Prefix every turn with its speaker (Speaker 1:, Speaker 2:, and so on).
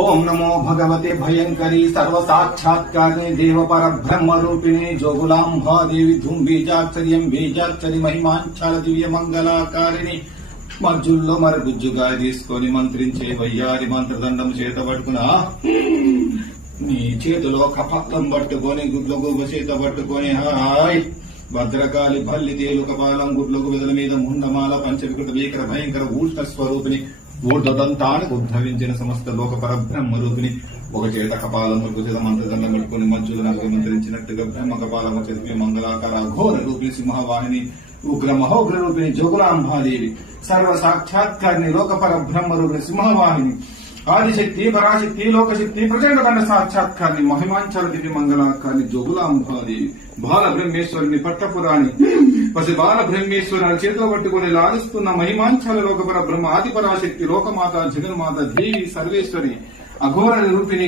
Speaker 1: ఓం నమో భగవతే భయంకరి సర్వసాక్షాత్కారిణి దేవ పరబ్రహ్మ రూపిణి జోగులాంబాదేవి ధుంబీజాక్షర్యం బీజాక్షరి మహిమాంచాల దివ్య మంగళాకారిణి మధ్యుల్లో మరి గుజ్జుగా తీసుకొని మంత్రించే వయ్యారి మంత్రదండం చేత పట్టుకున్నా నీ చేతిలో కపాలం పట్టుకొని గుడ్ల గుబ్బ చేత పట్టుకొని హాయ్. భద్రకాళి బల్లి తేలు కపాలం గుడ్లకు విధుల మీద ముండమాల పంచవికృత భీకర భయంకర ఊష్ణ స్వరూపిణి ఊర్ధదంతానికి ఉద్భవించిన సమస్త లోక పరబ్రహ్మ రూపిణి ఒక చేత కపాలం ఒక చేత మంత్రదండం పెట్టుకుని మధ్యలో నాకు మంత్రించినట్టుగా బ్రహ్మ కపాలం చదివి మంగళాకార ఘోర రూపిణి సింహవాహిని ఉగ్ర మహోగ్ర రూపిణి జోగులాంబాదేవి సర్వ సాక్షాత్కారిణి లోక పరబ్రహ్మ రూపిణి సింహవాహిని. ఆదిశక్తి పరాశక్తి లోకశక్తి ప్రచండ దండ సాక్షాత్కారిని మహిమాంచల దివ్య మంగళాకారిని జోగులాంబాదేవి బాల బ్రహ్మేశ్వరుని పట్టపురాణి పసి బాల బ్రహ్మేశ్వరుని చేతిలో పట్టుకుని లాలిస్తున్న మహిమాంచల లోకపర బ్రహ్మ ఆది పరాశక్తి లోకమాత జగన్మాత దేవి సర్వేశ్వరి అఘోర రూపిణి